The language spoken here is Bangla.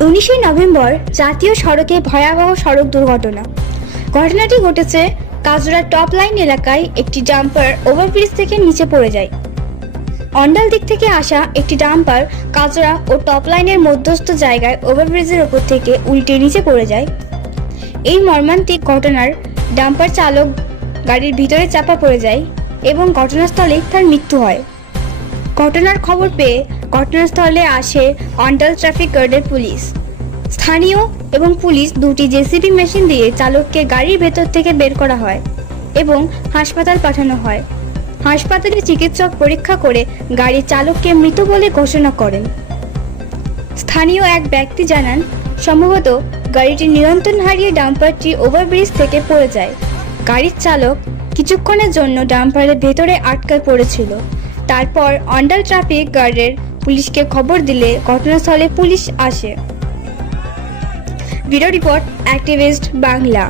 19 নভেম্বর জাতীয় সড়কে ভয়াবহ সড়ক দুর্ঘটনা। ঘটনাটি ঘটেছে কাজরা টপ লাইন এলাকায়। একটি ডাম্পার ওভারব্রিজ থেকে নিচে পড়ে যায়। অন্ডাল দিক থেকে আসা একটি ডাম্পার কাজরা ও টপ লাইনের মধ্যস্থ জায়গায় ওভারব্রিজের ওপর থেকে উল্টে নিচে পড়ে যায়। এই মর্মান্তিক ঘটনার ডাম্পার চালক গাড়ির ভিতরে চাপা পড়ে যায় এবং ঘটনাস্থলেই তার মৃত্যু হয়। ঘটনার খবর পেয়ে ঘটনাস্থলে আসে অন্ডাল ট্রাফিক গার্ডের পুলিশ। স্থানীয় এবং পুলিশ দুটি জেসিবি মেশিন দিয়ে চালককে গাড়ির ভেতর থেকে বের করা হয় এবং হাসপাতাল পাঠানো হয়। হাসপাতালে চিকিৎসক পরীক্ষা করে গাড়ির চালককে মৃত বলে ঘোষণা করেন। স্থানীয় এক ব্যক্তি জানান, সম্ভবত গাড়িটি নিয়ন্ত্রণ হারিয়ে ডাম্পারটি ওভারব্রিজ থেকে পড়ে যায়। গাড়ির চালক কিছুক্ষণের জন্য ডাম্পারের ভেতরে আটকে পড়েছিল। তারপর অন্ডাল ট্রাফিক গার্ডের পুলিশকে খবর দিলে ঘটনাস্থলে পুলিশ আসে। Bureau report, activist Bangla.